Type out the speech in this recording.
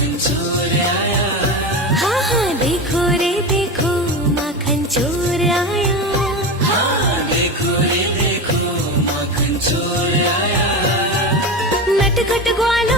माखन चोर आया। हाँ हाँ देखो रे देखो माखन चोर आया। हाँ देखो रे देखो माखन चोर आया। नटखट ग्वाला